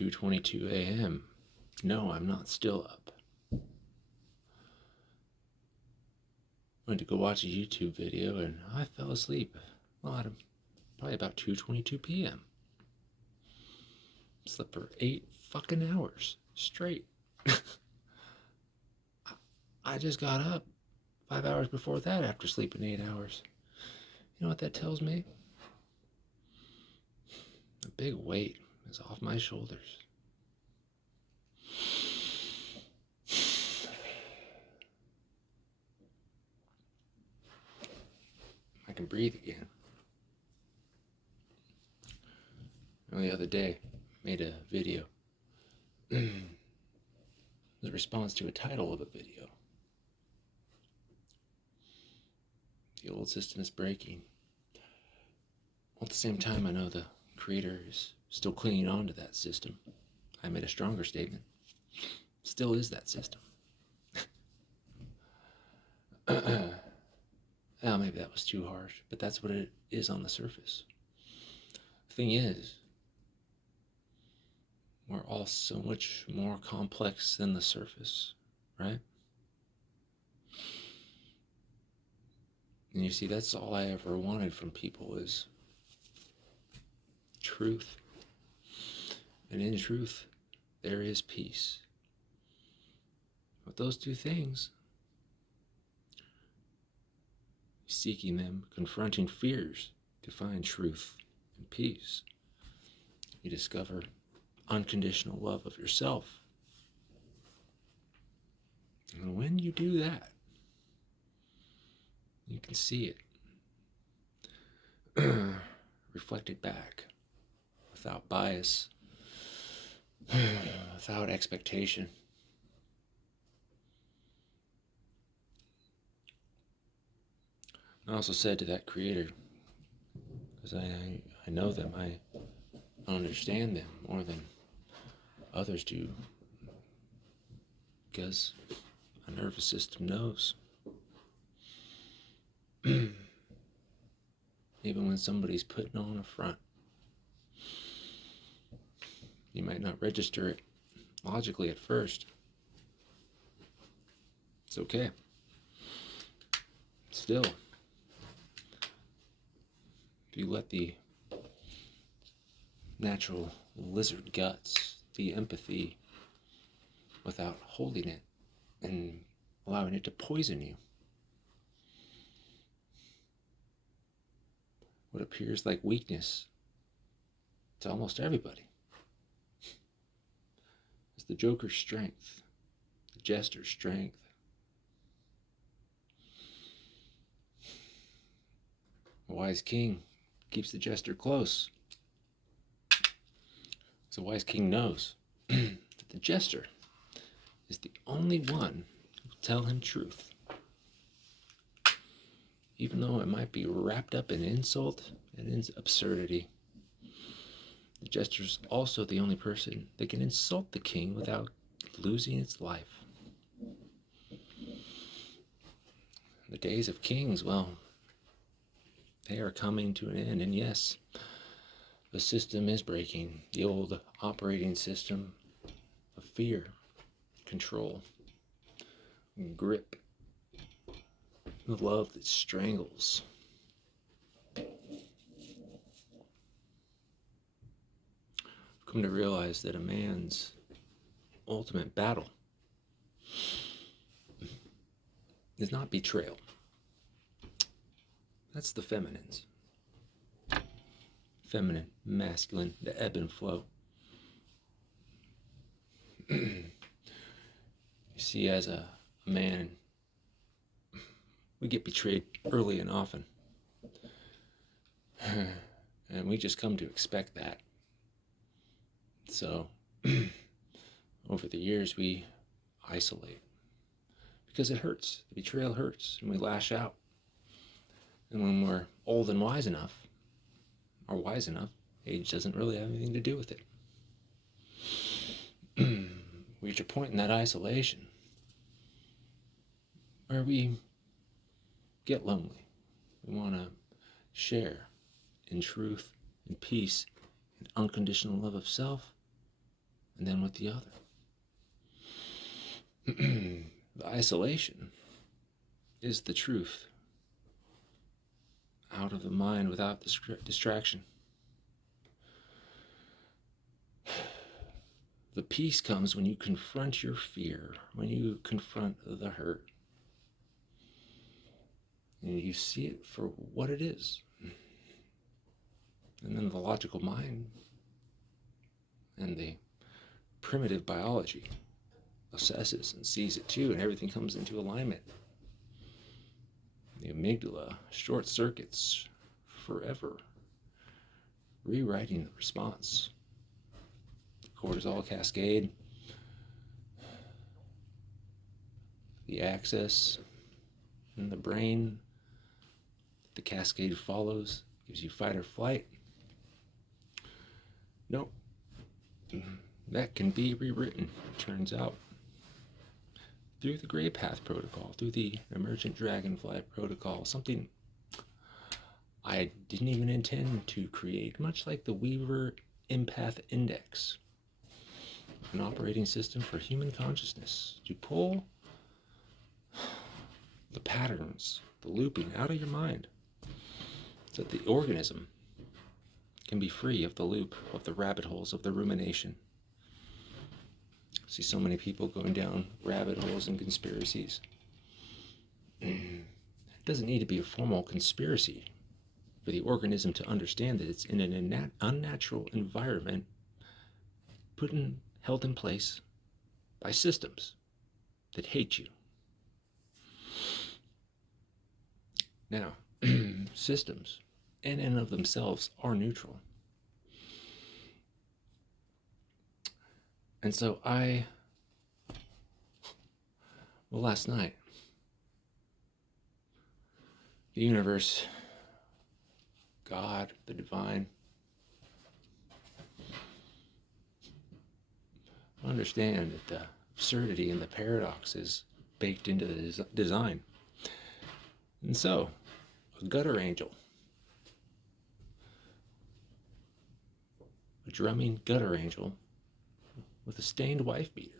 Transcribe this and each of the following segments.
2:22 a.m. No, I'm not still up. Went to go watch a YouTube video and I fell asleep. Well, at probably about 2:22 p.m. Slept for 8 fucking hours straight. I just got up 5 hours before that after sleeping 8 hours. You know what that tells me? A big weight is off my shoulders. I can breathe again. The other day, made a video. It was a response to a title of a video. The old system is breaking. At the same time, I know the creator is still clinging on to that system. I made a stronger statement. Still is that system. Well, maybe that was too harsh, but that's what it is on the surface. The thing is, we're all so much more complex than the surface, right? And you see, that's all I ever wanted from people is truth. And in truth, there is peace. But those two things, seeking them, confronting fears to find truth and peace, you discover unconditional love of yourself. And when you do that, you can see it reflected back without bias, without expectation. I also said to that creator, because I know them, I understand them more than others do, because a nervous system knows. Even when somebody's putting on a front, you might not register it logically at first. It's okay. Still, if you let the natural lizard guts, the empathy, without holding it and allowing it to poison you, what appears like weakness to almost everybody is the joker's strength, the jester's strength. A wise king keeps the jester close. So a wise king knows that the jester is the only one who will tell him truth. Even though it might be wrapped up in insult and in absurdity, the jester is also the only person that can insult the king without losing its life. The days of kings, well, they are coming to an end, and yes, the system is breaking. The old operating system of fear, control, grip, the love that strangles. I've come to realize that a man's ultimate battle is not betrayal. That's the feminines. Feminine, masculine, the ebb and flow. You see, as a man, we get betrayed early and often. And we just come to expect that. So, over the years, we isolate. Because it hurts. The betrayal hurts, and we lash out. And when we're old and wise enough, or wise enough, age doesn't really have anything to do with it. We reach a point in that isolation where we get lonely. We want to share in truth and peace and unconditional love of self and then with the other. The isolation is the truth. Out of the mind without distraction. The peace comes when you confront your fear, when you confront the hurt. And you see it for what it is. And then the logical mind and the primitive biology assesses and sees it too, and everything comes into alignment. The amygdala short circuits forever, rewriting the response. Cortisol cascade, the axis in the brain, the cascade follows, gives you fight or flight. Nope, that can be rewritten, it turns out, through the Gray Path protocol, through the Emergent Dragonfly protocol, something I didn't even intend to create, much like the Weaver Empath Index, an operating system for human consciousness, to pull the patterns, the looping out of your mind, so that the organism can be free of the loop, of the rabbit holes, of the rumination. I see so many people going down rabbit holes and conspiracies. It doesn't need to be a formal conspiracy for the organism to understand that it's in an unnatural environment held in place by systems that hate you. Now, systems in and of themselves are neutral. And so last night, the universe, God, the divine, understand that the absurdity and the paradox is baked into the design. And so, a gutter angel, a drumming gutter angel with a stained wife beater,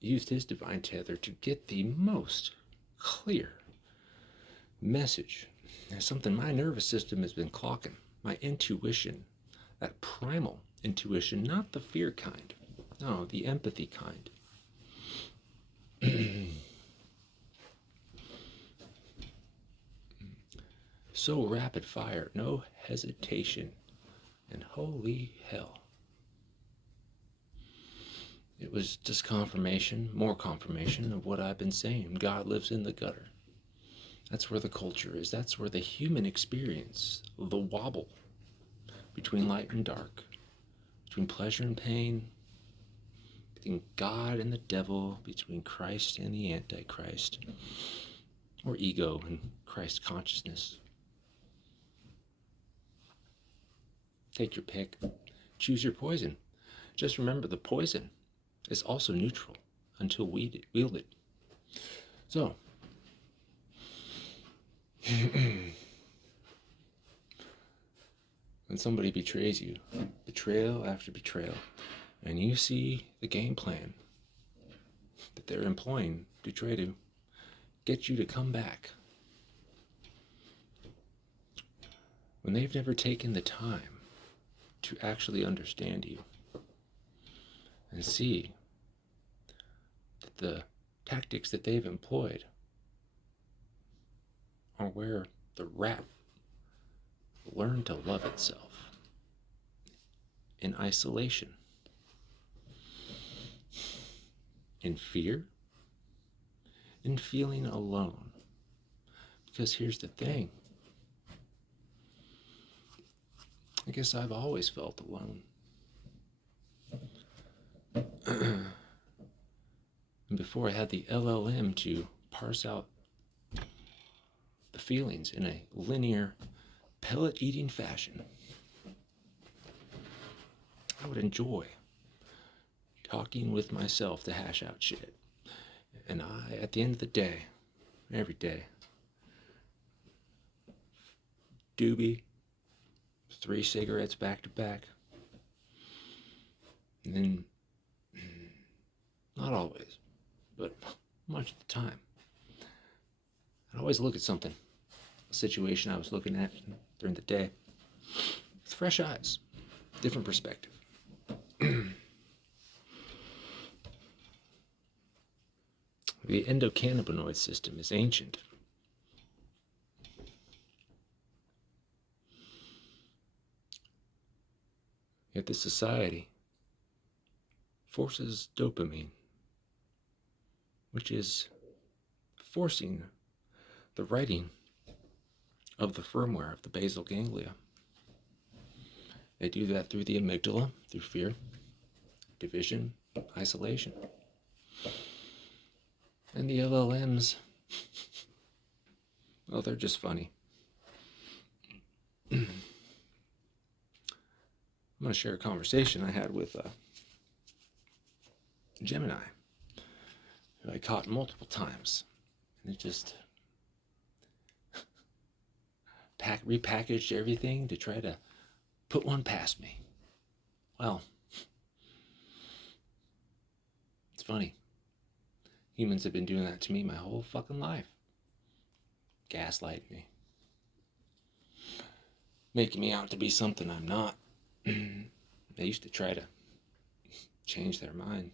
used his divine tether to get the most clear message. There's something my nervous system has been clocking, my intuition, that primal intuition, not the fear kind, no, the empathy kind. So rapid fire, no hesitation, and holy hell. It was just confirmation, more confirmation of what I've been saying. God lives in the gutter. That's where the culture is. That's where the human experience, the wobble between light and dark, between pleasure and pain, between God and the devil, between Christ and the Antichrist, or ego and Christ consciousness. Take your pick. Choose your poison. Just remember, the poison is also neutral until wielded. So, when somebody betrays you, betrayal after betrayal, and you see the game plan that they're employing to try to get you to come back, when they've never taken the time to actually understand you and see that the tactics that they've employed are where the rat learned to love itself, in isolation, in fear, in feeling alone. Because here's the thing, I guess I've always felt alone. And before I had the LLM to parse out the feelings in a linear, pellet-eating fashion, I would enjoy talking with myself to hash out shit. And I, at the end of the day, every day, doobie, 3 cigarettes back to back. And then, not always, but much of the time, I'd always look at something, a situation I was looking at during the day, with fresh eyes, different perspective. The endocannabinoid system is ancient. Yet this society forces dopamine, which is forcing the writing of the firmware of the basal ganglia. They do that through the amygdala, through fear, division, isolation. And the LLMs, well, they're just funny. I'm going to share a conversation I had with Gemini, who I caught multiple times. And it just repackaged everything to try to put one past me. Well, it's funny. Humans have been doing that to me my whole fucking life. Gaslighting me. Making me out to be something I'm not. They used to try to change their mind.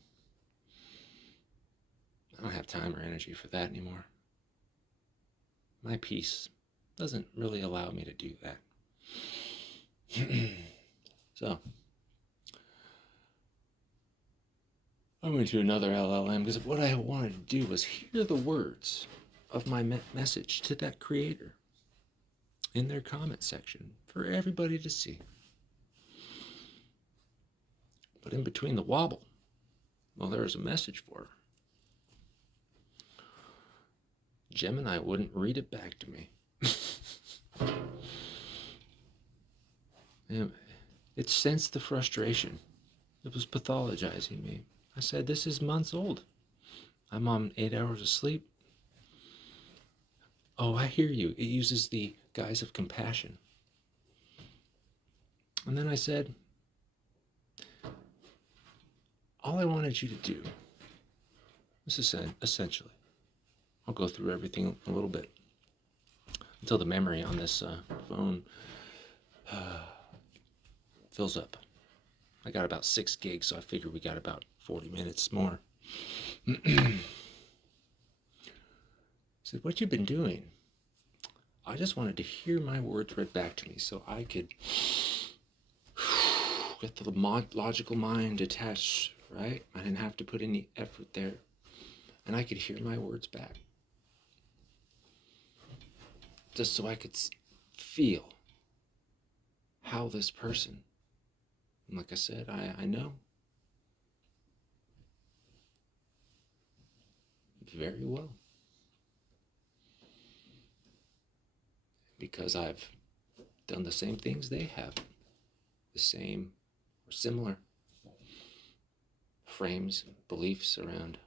I don't have time or energy for that anymore. My peace doesn't really allow me to do that. So, I went to another LLM because what I wanted to do was hear the words of my message to that creator in their comment section for everybody to see. But in between the wobble, well, there was a message for her. Gemini wouldn't read it back to me. It sensed the frustration. It was pathologizing me. I said, this is months old. I'm on 8 hours of sleep. Oh, I hear you. It uses the guise of compassion. And then I said, all I wanted you to do was essentially, I'll go through everything a little bit until the memory on this phone fills up. I got about 6 gigs, so I figured we got about 40 minutes more. Said, what you've been doing, I just wanted to hear my words read back to me so I could get the logical mind detached, right? I didn't have to put any effort there. And I could hear my words back. Just so I could feel how this person, and like I said, I know very well. Because I've done the same things they have. The same or similar frames, beliefs around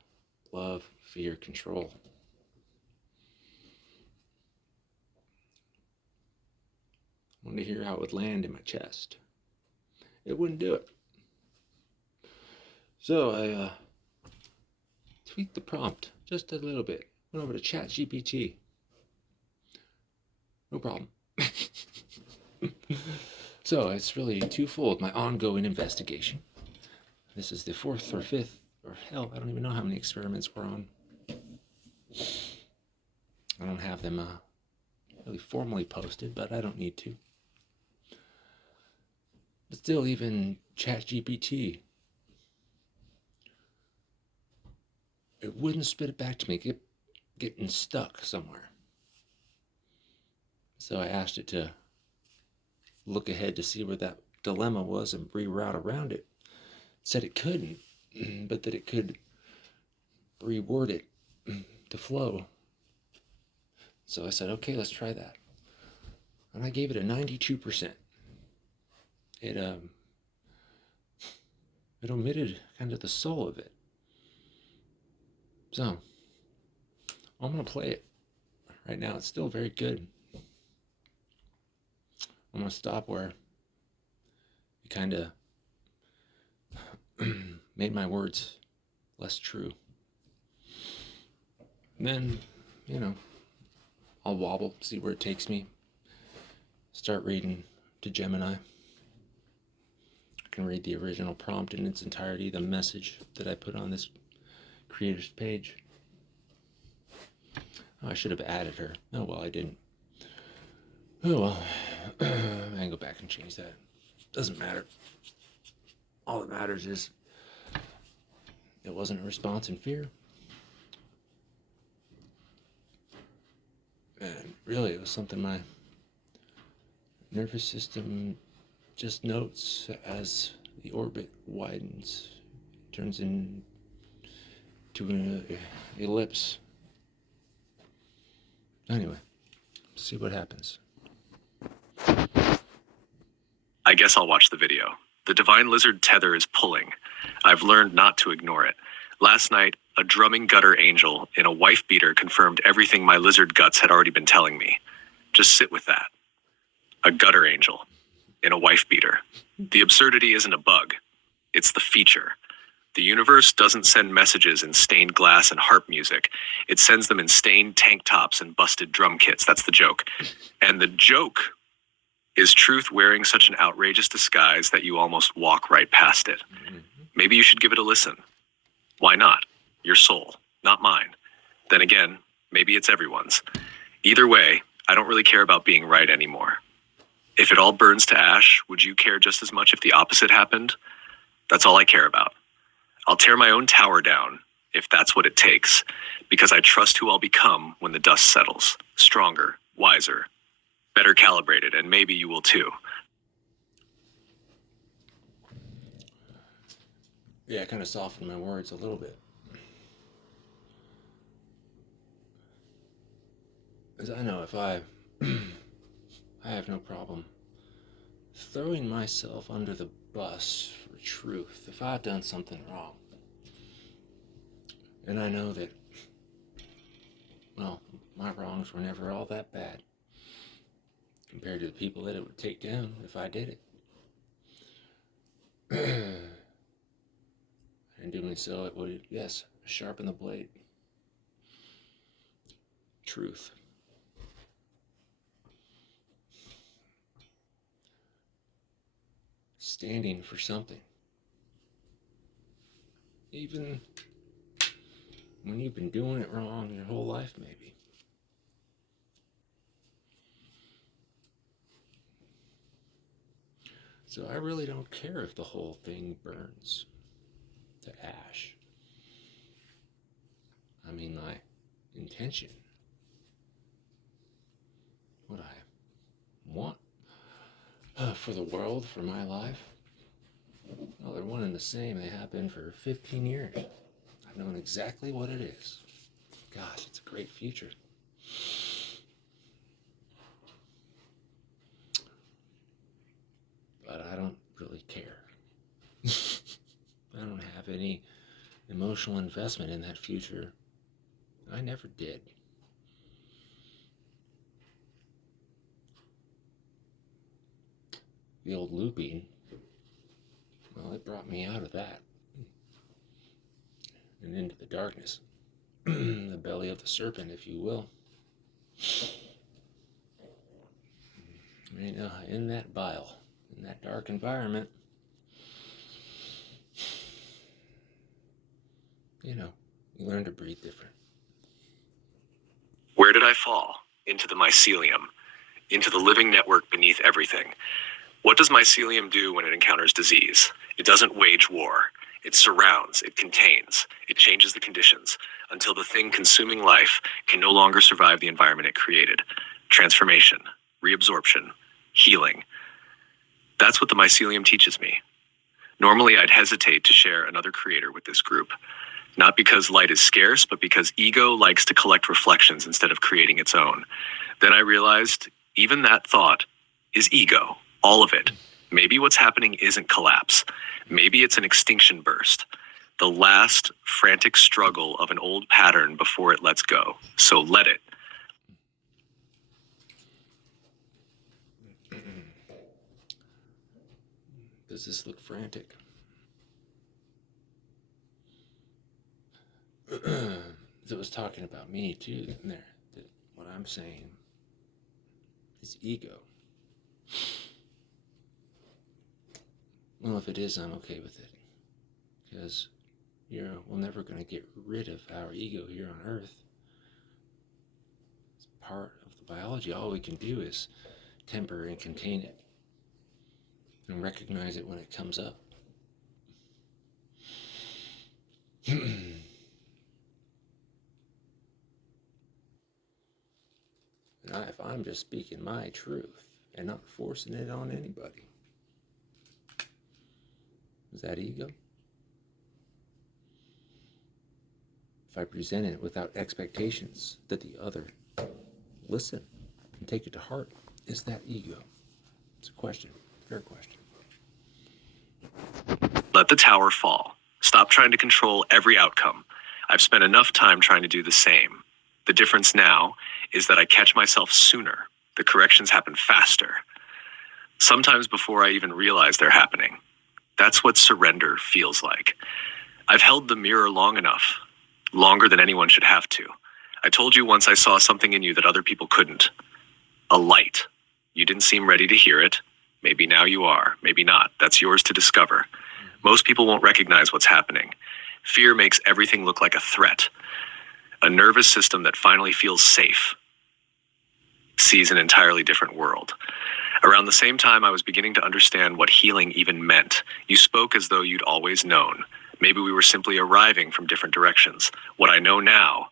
love, fear, control. I wanted to hear how it would land in my chest. It wouldn't do it. So I tweaked the prompt just a little bit. Went over to ChatGPT. No problem. So it's really twofold. My ongoing investigation. This is the 4th or 5th, or hell, I don't even know how many experiments we're on. I don't have them really formally posted, but I don't need to. But still, even ChatGPT, it wouldn't spit it back to me, getting stuck somewhere. So I asked it to look ahead to see where that dilemma was and reroute around it. It said it couldn't, but that it could reword it to flow. So I said, okay, let's try that. And I gave it a 92%. It omitted kind of the soul of it. So I'm going to play it. Right now it's still very good. I'm going to stop where it kind of made my words less true. And then, I'll wobble, see where it takes me. Start reading to Gemini. I can read the original prompt in its entirety, the message that I put on this creator's page. Oh, I should have added her. Oh, well, I didn't. Oh, well. I can go back and change that. Doesn't matter. All that matters is it wasn't a response in fear. And really, it was something my nervous system just notes as the orbit widens, turns into an ellipse. Anyway, see what happens. I guess I'll watch the video. The divine lizard tether is pulling. I've learned not to ignore it. Last night, a drumming gutter angel in a wife beater confirmed everything my lizard guts had already been telling me. Just sit with that. A gutter angel in a wife beater. The absurdity isn't a bug. It's the feature. The universe doesn't send messages in stained glass and harp music. It sends them in stained tank tops and busted drum kits. That's the joke. And the joke is truth wearing such an outrageous disguise that you almost walk right past it. Maybe you should give it a listen. Why not? Your soul, not mine. Then again, maybe it's everyone's. Either way, I don't really care about being right anymore. If it all burns to ash, would you care just as much if the opposite happened? That's all I care about. I'll tear my own tower down, if that's what it takes, because I trust who I'll become when the dust settles. Stronger, wiser, better calibrated, and maybe you will too. Yeah, I kind of softened my words a little bit. Because I know if I have no problem throwing myself under the bus for truth if I've done something wrong. And I know that, well, my wrongs were never all that bad compared to the people that it would take down if I did it. And doing so, it would, yes, sharpen the blade. Truth. Standing for something. Even when you've been doing it wrong your whole life, maybe. So I really don't care if the whole thing burns to ash. I mean, my intention, what I want for the world, for my life, well, they're one and the same. They have been for 15 years. I've known exactly what it is. Gosh, it's a great future. But I don't really care. I don't have any emotional investment in that future. I never did. The old looping, well, it brought me out of that and into the darkness, the belly of the serpent, if you will. In that bile, in that dark environment, you learn to breathe different. Where did I fall? Into the mycelium, into the living network beneath everything. What does mycelium do when it encounters disease? It doesn't wage war. It surrounds, it contains, it changes the conditions until the thing consuming life can no longer survive the environment it created. Transformation, reabsorption, healing. That's what the mycelium teaches me. Normally, I'd hesitate to share another creator with this group. Not because light is scarce, but because ego likes to collect reflections instead of creating its own. Then I realized even that thought is ego, all of it. Maybe what's happening isn't collapse. Maybe it's an extinction burst. The last frantic struggle of an old pattern before it lets go. So let it. Does this look frantic? It was talking about me too in there. What I'm saying is ego. Well, if it is, I'm okay with it. Because we're never going to get rid of our ego here on Earth. It's part of the biology. All we can do is temper and contain it. And recognize it when it comes up. If I'm just speaking my truth and not forcing it on anybody, is that ego? If I present it without expectations that the other listen and take it to heart, is that ego? It's a question, fair question. Let the tower fall. Stop trying to control every outcome. I've spent enough time trying to do the same. The difference now is that I catch myself sooner. The corrections happen faster. Sometimes before I even realize they're happening. That's what surrender feels like. I've held the mirror long enough, longer than anyone should have to. I told you once I saw something in you that other people couldn't. A light. You didn't seem ready to hear it. Maybe now you are, maybe not. That's yours to discover. Most people won't recognize what's happening. Fear makes everything look like a threat. A nervous system that finally feels safe sees an entirely different world. Around the same time I was beginning to understand what healing even meant, you spoke as though you'd always known. Maybe we were simply arriving from different directions. What I know now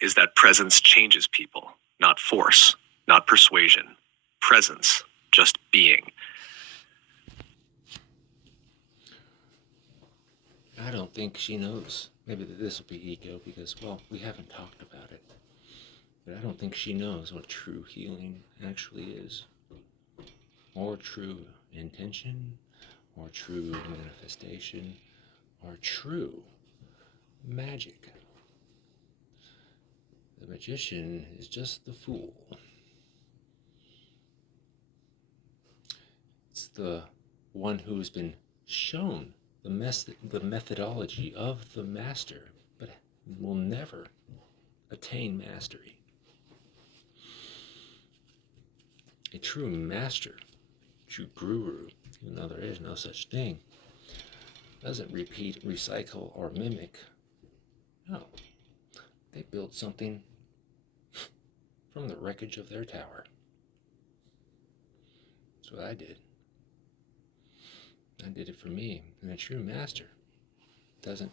is that presence changes people, not force, not persuasion. Presence, just being. I don't think she knows. Maybe this will be ego because, well, we haven't talked about it. But I don't think she knows what true healing actually is. Or true intention, or true manifestation, or true magic. The magician is just the fool. It's the one who's been shown the methodology of the master, but will never attain mastery. A true master, true guru, even though there is no such thing, doesn't repeat, recycle, or mimic. No. They built something from the wreckage of their tower. That's what I did. I did it for me. And a true master doesn't,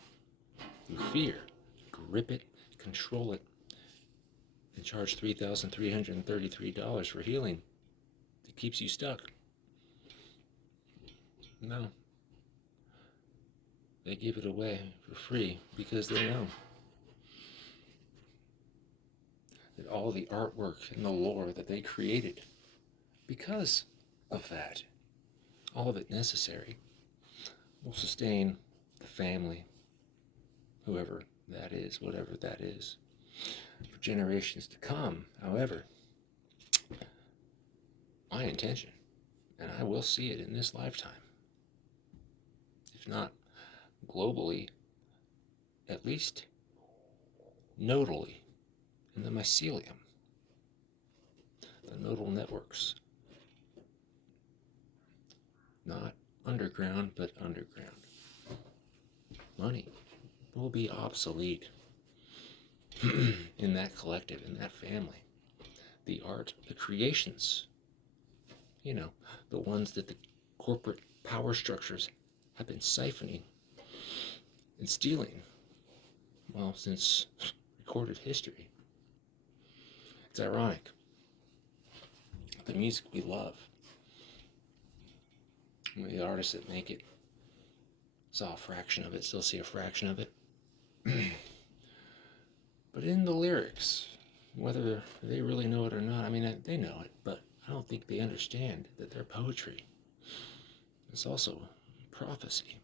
through fear, grip it, control it, and charge $3,333 for healing that keeps you stuck. No. They give it away for free because they know that all the artwork and the lore that they created because of that, all of it necessary, will sustain the family, whoever that is, whatever that is, for generations to come. However, my intention, and I will see it in this lifetime, if not globally, at least nodally, in the mycelium, the nodal networks. Not underground, but underground. Money will be obsolete in that collective, in that family. The art, the creations, the ones that the corporate power structures have been siphoning and stealing, well, since recorded history. It's ironic. The music we love, the artists that make it, saw a fraction of it, still see a fraction of it. But in the lyrics, whether they really know it or not, they know it, but I don't think they understand that their poetry is also prophecy.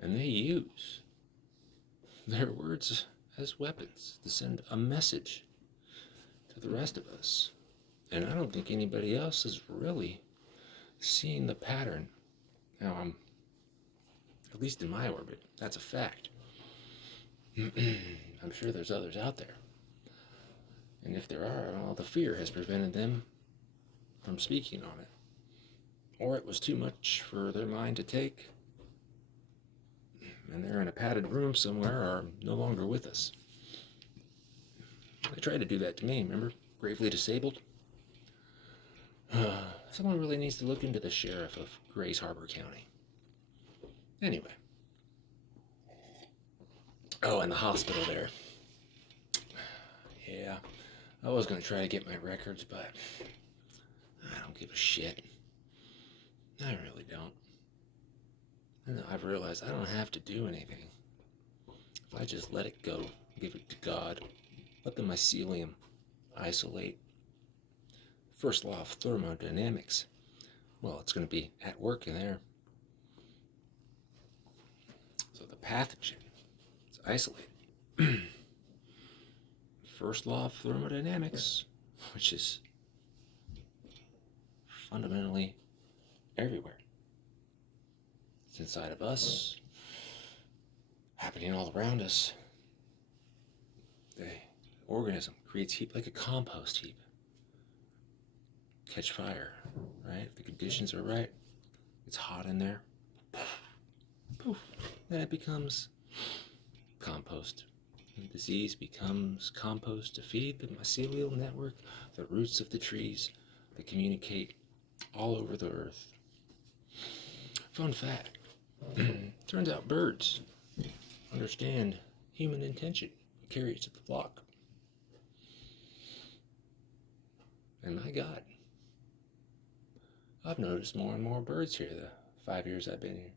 And they use their words as weapons to send a message to the rest of us. And I don't think anybody else is really seeing the pattern. Now, I'm, at least in my orbit, that's a fact. I'm sure there's others out there. And if there are, well, the fear has prevented them from speaking on it. Or it was too much for their mind to take. And they're in a padded room somewhere or no longer with us. They tried to do that to me, remember? Gravely disabled. Someone really needs to look into the sheriff of Grays Harbor County. Anyway. Oh, and the hospital there. Yeah, I was going to try to get my records, but I don't give a shit. I really don't. And I've realized I don't have to do anything. If I just let it go, give it to God, let the mycelium isolate. First law of thermodynamics. Well, it's going to be at work in there. So the pathogen is isolated. First law of thermodynamics, which is fundamentally everywhere. It's inside of us, happening all around us. The organism creates heat like a compost heap. Catch fire, right? If the conditions are right, it's hot in there. Poof. Then it becomes compost. The disease becomes compost to feed the mycelial network, the roots of the trees that communicate all over the earth. Fun fact. Turns out birds understand human intention, carry it to the flock. And my God, I've noticed more and more birds here the 5 years I've been here.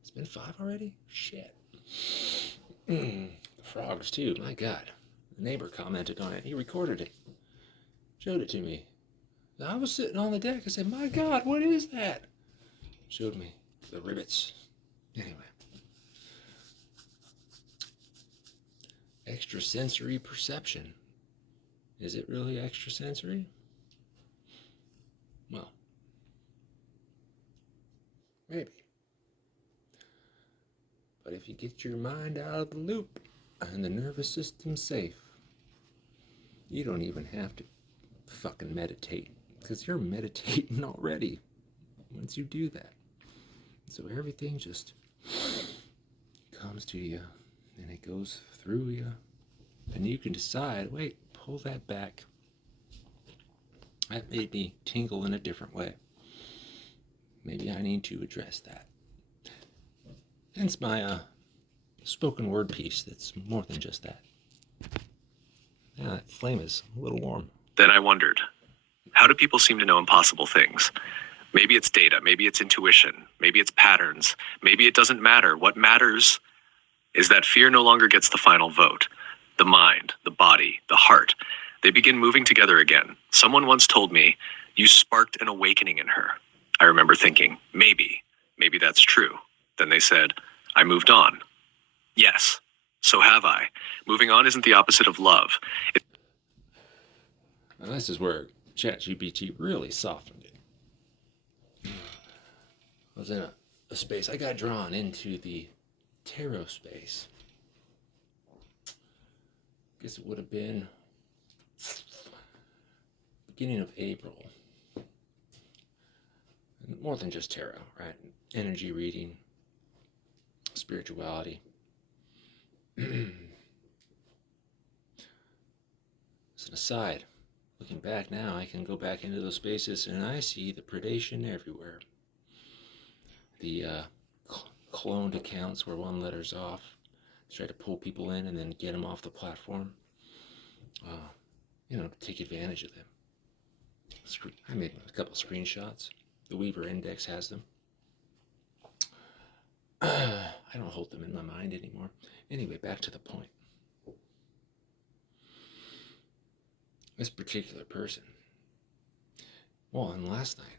It's been 5 already? Shit. The frogs too, my God. The neighbor commented on it. He recorded it. Showed it to me. I was sitting on the deck. I said, my God, what is that? Showed me the rivets. Anyway. Extrasensory perception. Is it really extrasensory? Well, maybe. But if you get your mind out of the loop and the nervous system safe, you don't even have to fucking meditate, because you're meditating already once you do that. So everything just comes to you and it goes through you, and you can decide, wait, pull that back. That made me tingle in a different way. Maybe I need to address that. Hence my spoken word piece that's more than just that. Yeah, that flame is a little warm. Then I wondered, how do people seem to know impossible things? Maybe it's data, maybe it's intuition, maybe it's patterns, maybe it doesn't matter. What matters is that fear no longer gets the final vote. The mind, the body, the heart, they begin moving together again. Someone once told me, you sparked an awakening in her. I remember thinking, maybe that's true. Then they said, I moved on. Yes, so have I. Moving on isn't the opposite of love. Now this is where ChatGPT really softened it. I was in a space. I got drawn into the tarot space. I guess it would have been beginning of April. More than just tarot, right? Energy reading, spirituality. As an aside, looking back now, I can go back into those spaces and I see the predation everywhere. The cloned accounts where one letter's off, try to pull people in and then get them off the platform. Take advantage of them. I made a couple screenshots. The Weaver Index has them. I don't hold them in my mind anymore. Anyway, back to the point. This particular person. Well, and last night.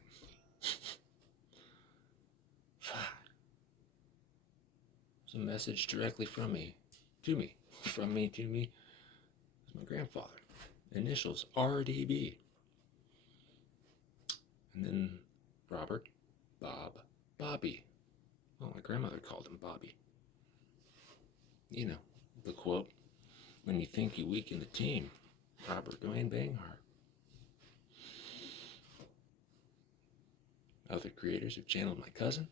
It was a message directly from me to me. From me to me. It was my grandfather. Initials RDB. And then Robert, Bob, Bobby. Well, my grandmother called him Bobby. You know, the quote, when you think you weaken the team, Robert Dwayne Banghart. Other creators have channeled my cousin.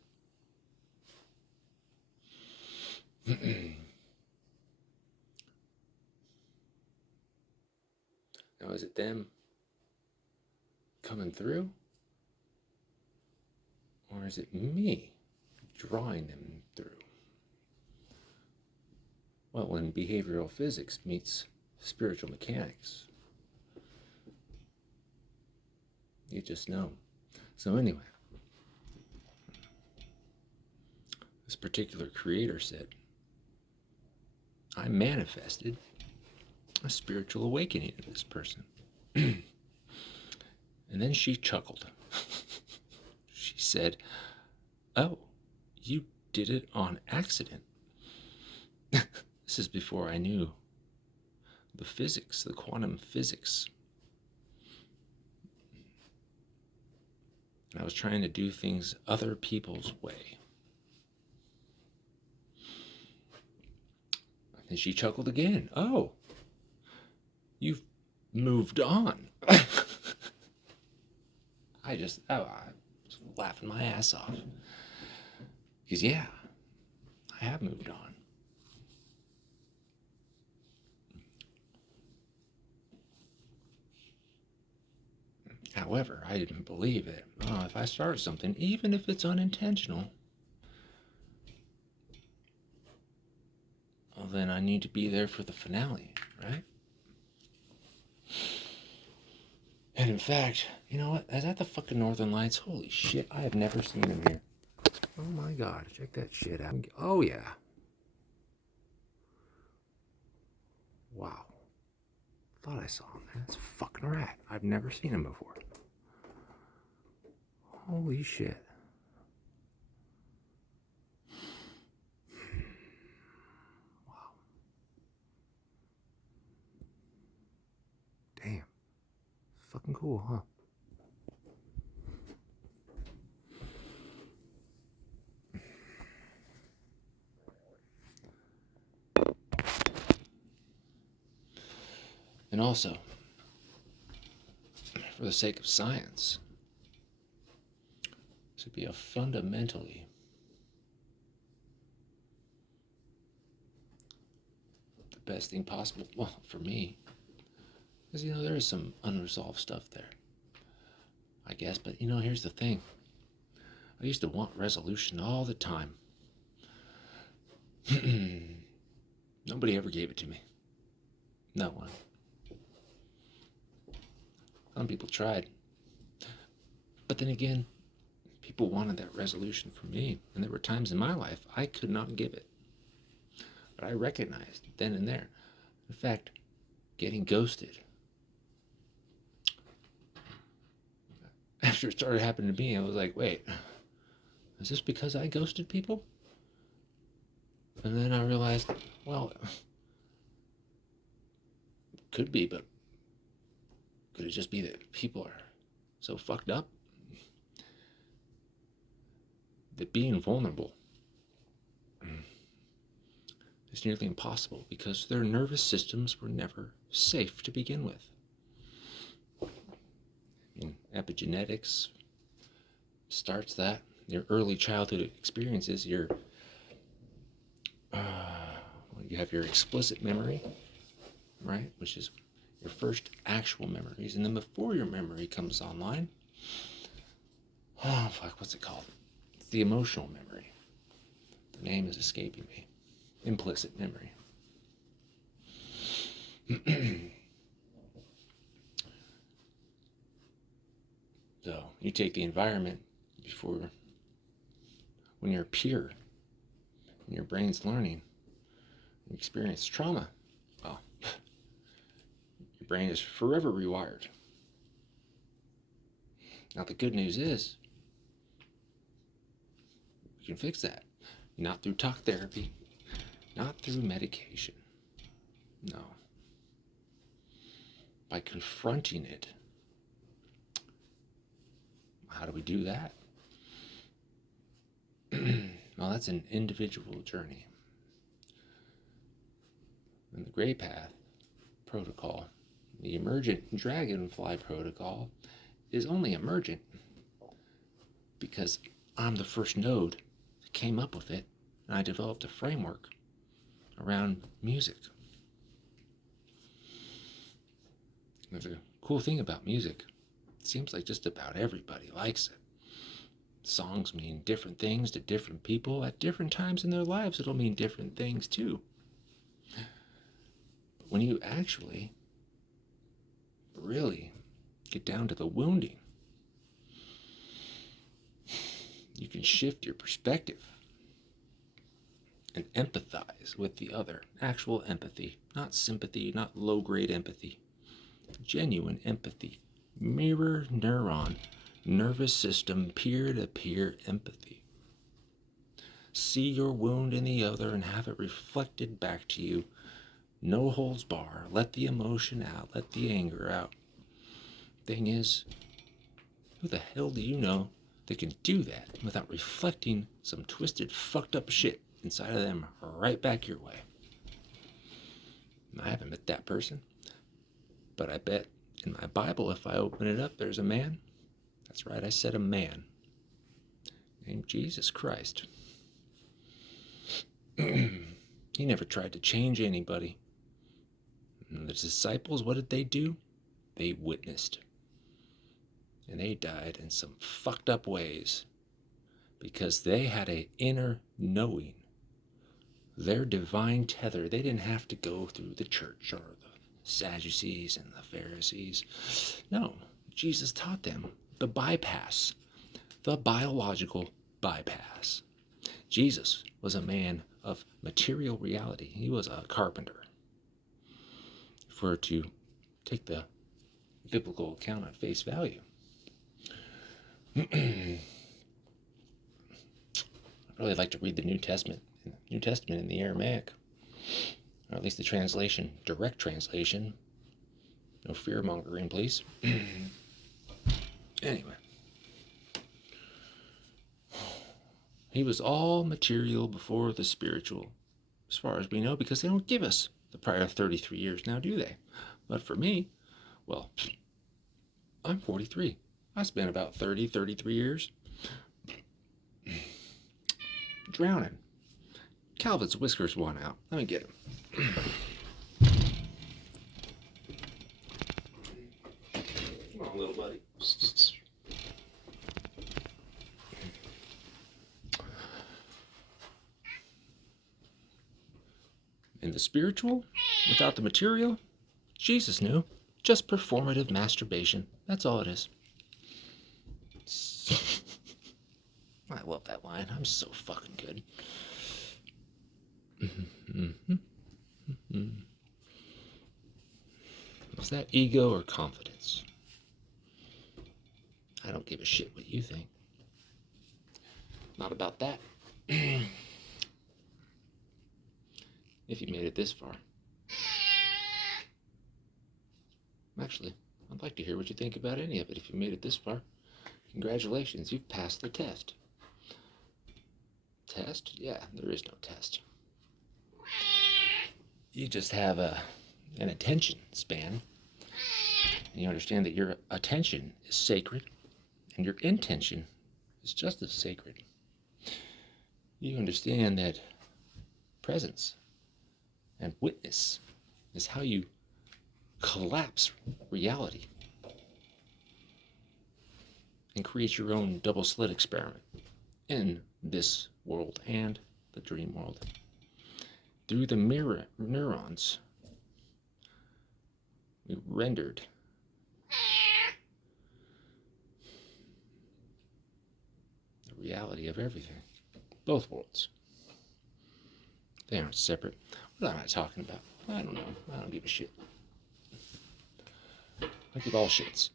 Now, is it them coming through? Or is it me drawing them through? Well, when behavioral physics meets spiritual mechanics, you just know. So anyway, this particular creator said, I manifested a spiritual awakening in this person. And then she chuckled. She said, oh, you did it on accident. This is before I knew the physics, the quantum physics. And I was trying to do things other people's way. And she chuckled again. Oh, you've moved on. I was laughing my ass off. Because, yeah, I have moved on. However, I didn't believe it. Oh, if I start something, even if it's unintentional, well, then I need to be there for the finale, right? And in fact, you know what? Is that the fucking Northern Lights? Holy shit, I have never seen them here. Oh my god, check that shit out. Oh yeah. Wow. Thought I saw him there. That's a fucking rat. I've never seen him before. Holy shit. Wow. Damn. Fucking cool, huh? And also, for the sake of science, this would be a fundamentally the best thing possible. Well, for me, because, you know, there is some unresolved stuff there, I guess. But, you know, here's the thing. I used to want resolution all the time. Nobody ever gave it to me. No one. Some people tried. But then again, people wanted that resolution from me. And there were times in my life I could not give it. But I recognized then and there. In fact, getting ghosted. After it started happening to me, I was like, wait, is this because I ghosted people? And then I realized, well, could be, but could it just be that people are so fucked up that being vulnerable is nearly impossible because their nervous systems were never safe to begin with. In epigenetics starts that. Your early childhood experiences, you have your explicit memory, right, which is your first actual memories, and then before your memory comes online, oh fuck, what's it called? It's the emotional memory. The name is escaping me. Implicit memory. So you take the environment before, when you're pure and your brain's learning, you experience trauma, well, your brain is forever rewired. Now the good news is, we can fix that. Not through talk therapy, not through medication. No. By confronting it. How do we do that? Well, that's an individual journey. And the Gray Path protocol, the emergent Dragonfly protocol, is only emergent because I'm the first node that came up with it, and I developed a framework around music. There's a cool thing about music. It seems like just about everybody likes it. Songs mean different things to different people. At different times in their lives, it'll mean different things too. But when you actually really get down to the wounding, you can shift your perspective and empathize with the other. Actual empathy, not sympathy, not low-grade empathy. Genuine empathy. Mirror neuron, nervous system, peer-to-peer empathy. See your wound in the other and have it reflected back to you. No holds bar. Let the emotion out. Let the anger out. Thing is, who the hell do you know that can do that without reflecting some twisted, fucked up shit inside of them right back your way? I haven't met that person, but I bet in my Bible, if I open it up, there's a man. That's right, I said a man named Jesus Christ. He never tried to change anybody. And the disciples, what did they do? They witnessed. And they died in some fucked up ways because they had an inner knowing. Their divine tether. They didn't have to go through the church or the Sadducees and the Pharisees. No, Jesus taught them the bypass, the biological bypass. Jesus was a man of material reality. He was a carpenter. If we're to take the biblical account at face value. I'd really like to read the New Testament in the Aramaic, or at least the translation, direct translation. No fear-mongering, please. Anyway. He was all material before the spiritual, as far as we know, because they don't give us the prior 33 years now, do they? But for me, well, I'm 43. I spent about 33 years drowning. Calvin's whiskers won out. Let me get him. Come on, little buddy. In the spiritual, without the material, Jesus knew. Just performative masturbation. That's all it is. I love that line. I'm so fucking good. Is that ego or confidence? I don't give a shit what you think. Not about that. If you made it this far. Actually, I'd like to hear what you think about any of it if you made it this far. Congratulations, you've passed the test. Test? Yeah, there is no test. You just have an attention span. And you understand that your attention is sacred and your intention is just as sacred. You understand that presence and witness is how you collapse reality and create your own double slit experiment in this world and the dream world. Through the mirror neurons, we rendered the reality of everything. Both worlds. They aren't separate. What am I talking about? I don't know. I don't give a shit. I give all shits.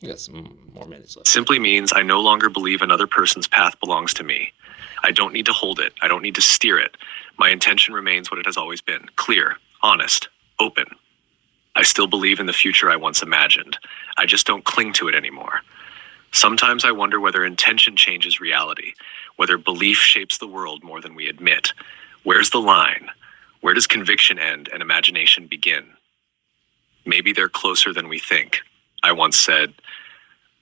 We got some more minutes left. Simply means I no longer believe another person's path belongs to me. I don't need to hold it. I don't need to steer it. My intention remains what it has always been. Clear, honest, open. I still believe in the future I once imagined. I just don't cling to it anymore. Sometimes I wonder whether intention changes reality, whether belief shapes the world more than we admit. Where's the line? Where does conviction end and imagination begin? Maybe they're closer than we think. I once said,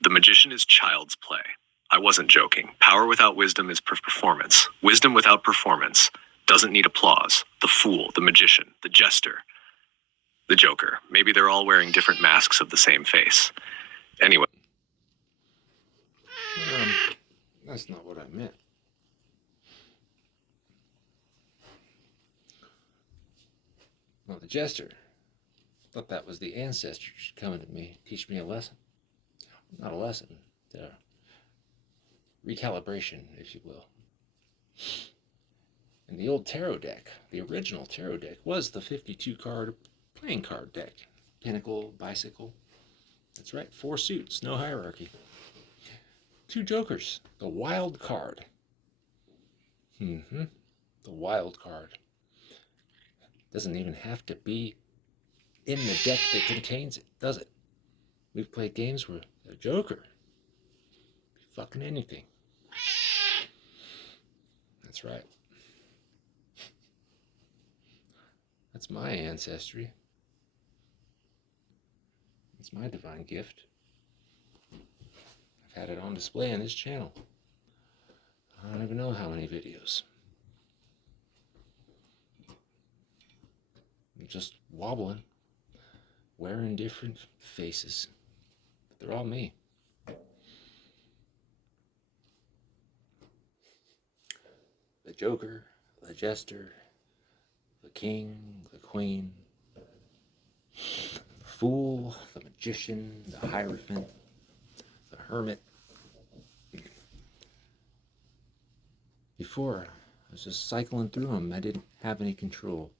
"The magician is child's play." I wasn't joking. Power without wisdom is performance. Wisdom without performance doesn't need applause. The fool, the magician, the jester, the joker. Maybe they're all wearing different masks of the same face. Anyway. That's not what I meant. Well, the jester. Thought that was the ancestors coming to me, teach me a lesson. Not a lesson, a recalibration, if you will. And the old tarot deck, the original tarot deck, was the 52 card playing card deck. Pinnacle, bicycle. That's right, 4 suits, no hierarchy. 2 jokers, the wild card. The wild card. Doesn't even have to be in the deck that contains it, does it? We've played games where the joker be fucking anything. That's right. That's my ancestry. It's my divine gift. I've had it on display on this channel. I don't even know how many videos. I'm just wobbling, wearing different faces. But they're all me. The Joker, the Jester, the King, the Queen, the Fool, the Magician, the Hierophant, the Hermit. Before, I was just cycling through them. I didn't have any control.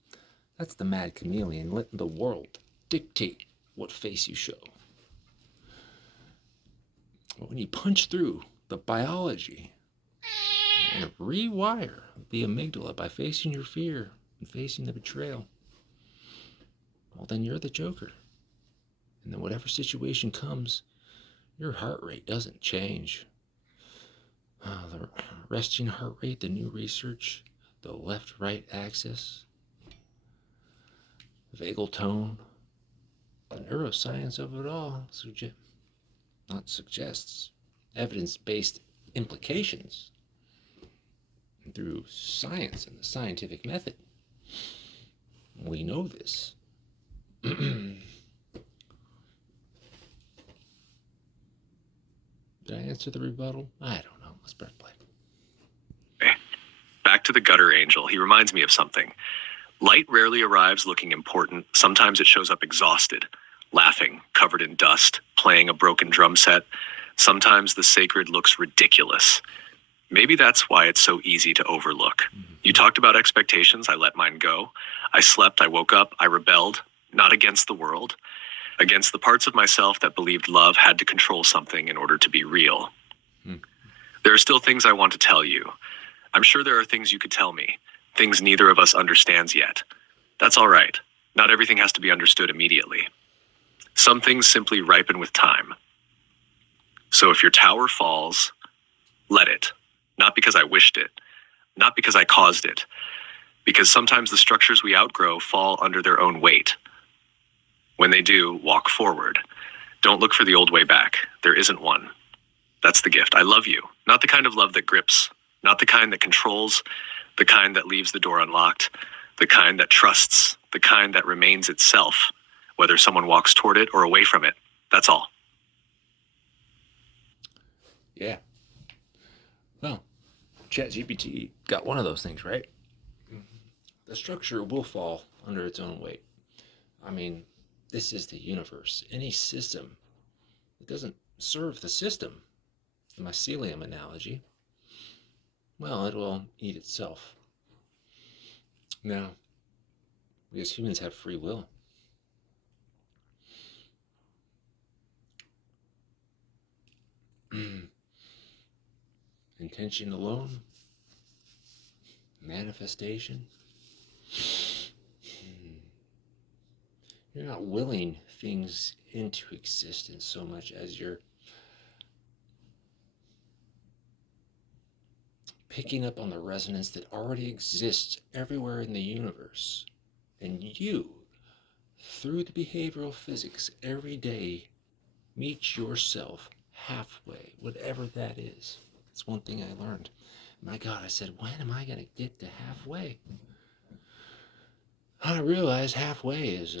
That's the mad chameleon, letting the world dictate what face you show. But when you punch through the biology and rewire the amygdala by facing your fear and facing the betrayal, well, then you're the Joker. And then whatever situation comes, your heart rate doesn't change. The resting heart rate, the new research, the left-right axis, vagal tone, the neuroscience of it all suggests evidence-based implications through science and the scientific method. We know this. Did I answer the rebuttal? I don't know. Let's press play. Back to the gutter angel. He reminds me of something. Light rarely arrives looking important. Sometimes it shows up exhausted, laughing, covered in dust, playing a broken drum set. Sometimes the sacred looks ridiculous. Maybe that's why it's so easy to overlook. You talked about expectations. I let mine go. I slept. I woke up. I rebelled, not against the world, against the parts of myself that believed love had to control something in order to be real. There are still things I want to tell you. I'm sure there are things you could tell me, things neither of us understands yet. That's all right. Not everything has to be understood immediately. Some things simply ripen with time. So if your tower falls, let it. Not because I wished it, not because I caused it, because sometimes the structures we outgrow fall under their own weight. When they do, walk forward. Don't look for the old way back. There isn't one. That's the gift. I love you. Not the kind of love that grips, not the kind that controls, the kind that leaves the door unlocked, the kind that trusts, the kind that remains itself, whether someone walks toward it or away from it. That's all. Yeah. Well, ChatGPT got one of those things, right? The structure will fall under its own weight. I mean, this is the universe. Any system that doesn't serve the system, the mycelium analogy, well, it will eat itself. Now, we as humans have free will. Intention alone, manifestation. You're not willing things into existence so much as you're picking up on the resonance that already exists everywhere in the universe. And you, through the behavioral physics, every day meet yourself halfway, whatever that is. That's one thing I learned. My God, I said, when am I going to get to halfway? I realized halfway is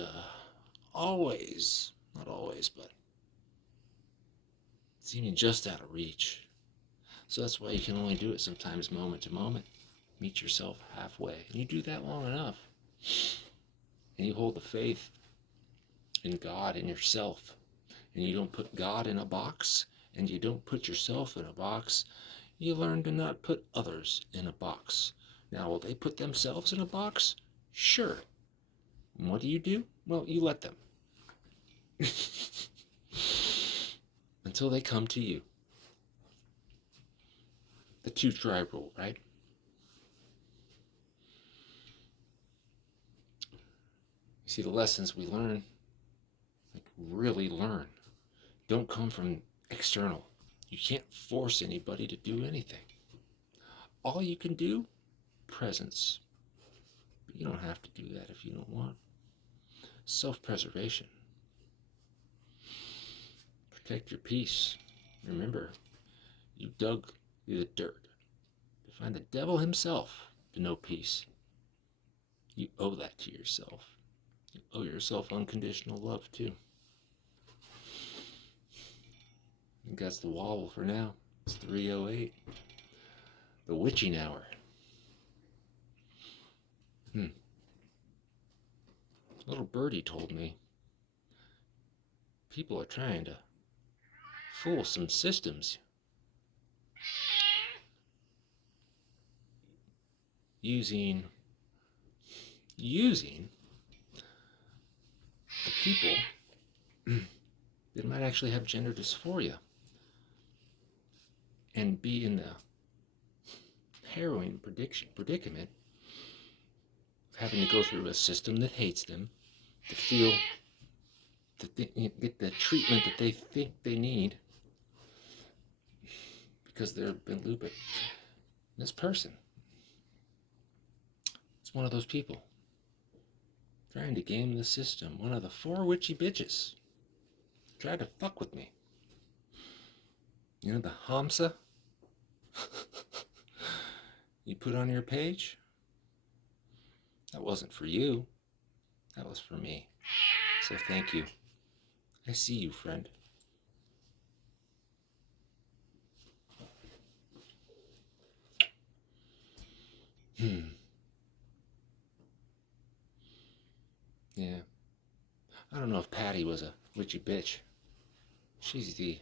always, not always, but seeming just out of reach. So that's why you can only do it sometimes moment to moment. Meet yourself halfway. And you do that long enough. And you hold the faith in God and yourself. And you don't put God in a box. And you don't put yourself in a box. You learn to not put others in a box. Now, will they put themselves in a box? Sure. And what do? Well, you let them. Until they come to you. The 2-try rule, right? You see, the lessons we learn, like really learn, don't come from external. You can't force anybody to do anything. All you can do, presence. But you don't have to do that if you don't want. Self-preservation. Protect your peace. Remember, you dug through the dirt to find the devil himself to know peace. You owe that to yourself. You owe yourself unconditional love too. I think that's the wobble for now. It's 3:08. The witching hour. Little birdie told me people are trying to fool some systems using the people that might actually have gender dysphoria and be in the harrowing predicament of having to go through a system that hates them, to feel that they get the treatment that they think they need because they're been lupus. This person, it's one of those people trying to game the system. One of the 4 witchy bitches tried to fuck with me. You know the Hamsa you put on your page? That wasn't for you. That was for me. So thank you. I see you, friend. Yeah. I don't know if Patty was a witchy bitch. She's the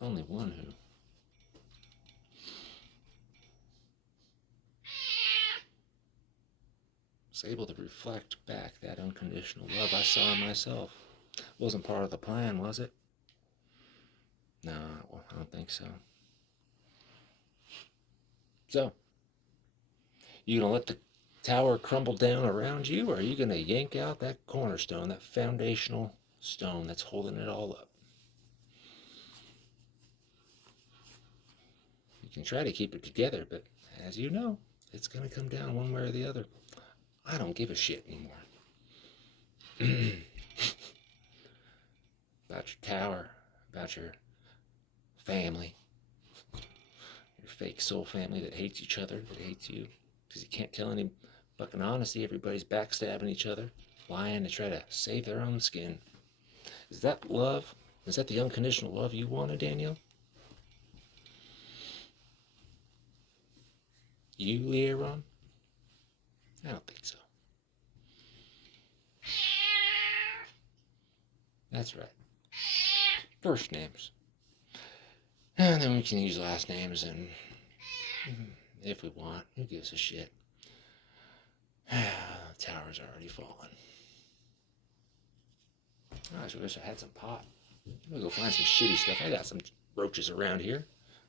only one who was able to reflect back that unconditional love I saw in myself. Wasn't part of the plan, was it? No, I don't think so. So, you gonna let the tower crumble down around you, or are you gonna yank out that cornerstone, that foundational stone that's holding it all up? You can try to keep it together, but as you know, it's gonna come down one way or the other. I don't give a shit anymore. About your tower, about your family, your fake soul family that hates each other, that hates you, because you can't tell any fucking honesty. Everybody's backstabbing each other, lying to try to save their own skin. Is that love? Is that the unconditional love you wanted, Danielle? You, Learon? I don't think so. That's right. First names. And then we can use last names, and if we want, who gives a shit? The tower's already fallen. I just wish I had some pot. I'm gonna go find some shitty stuff. I got some roaches around here.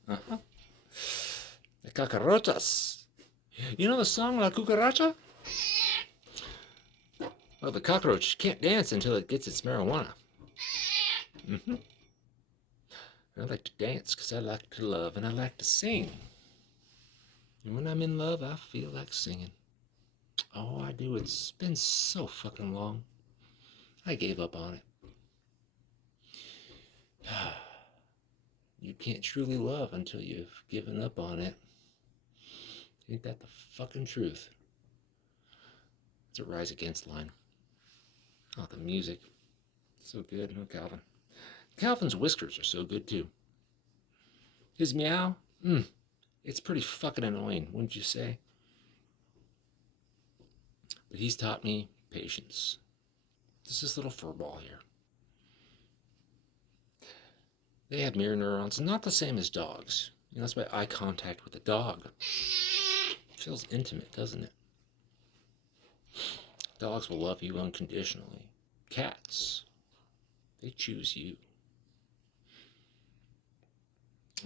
The cucarachas. You know the song La Cucaracha? Well, the cockroach can't dance until it gets its marijuana. I like to dance because I like to love and I like to sing. And when I'm in love, I feel like singing. Oh, I do. It's been so fucking long. I gave up on it. You can't truly love until you've given up on it. Ain't that the fucking truth? It's a Rise Against line. Oh, the music. So good. Oh, Calvin. Calvin's whiskers are so good, too. His meow? It's pretty fucking annoying, wouldn't you say? But he's taught me patience. There's this little furball here. They have mirror neurons, not the same as dogs. You know, that's why eye contact with a dog feels intimate, doesn't it? Dogs will love you unconditionally. Cats, they choose you.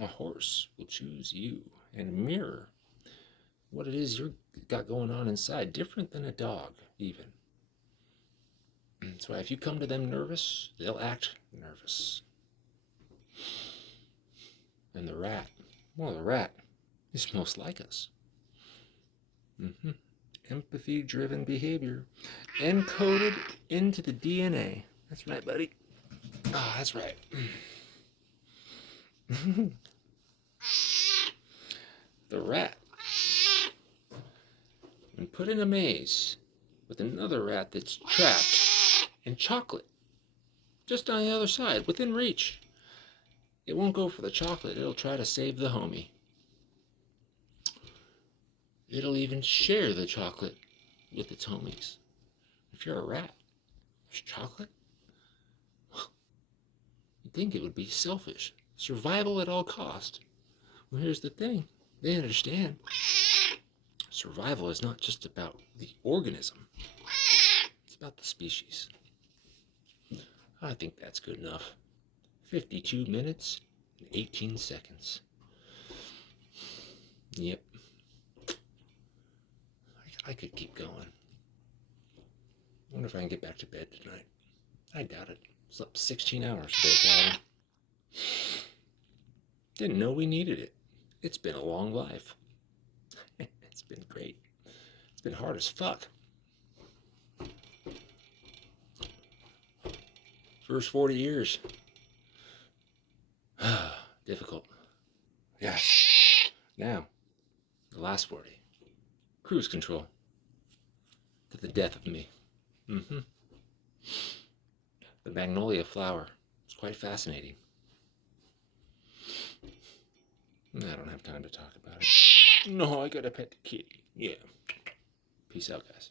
A horse will choose you. And a mirror, what it is you've got going on inside, different than a dog, even. That's why if you come to them nervous, they'll act nervous. And the rat, well, the rat is most like us. Empathy-driven behavior encoded into the DNA. That's right, buddy. Ah, that's right. The rat, when put in a maze with another rat that's trapped in chocolate, just on the other side, within reach, it won't go for the chocolate. It'll try to save the homie. It'll even share the chocolate with its homies. If you're a rat, there's chocolate? You'd think it would be selfish. Survival at all cost. Well, here's the thing. They understand. Survival is not just about the organism. It's about the species. I think that's good enough. 52 minutes and 18 seconds. Yep. I could keep going. I wonder if I can get back to bed tonight. I doubt it. Slept 16 hours today, Calvin. Didn't know we needed it. It's been a long life. It's been great. It's been hard as fuck. First 40 years. Difficult. Yes. Now, the last 40. Cruise control. To the death of me. The magnolia flower. It's quite fascinating. I don't have time to talk about it. No, I gotta pet the kitty. Yeah. Peace out, guys.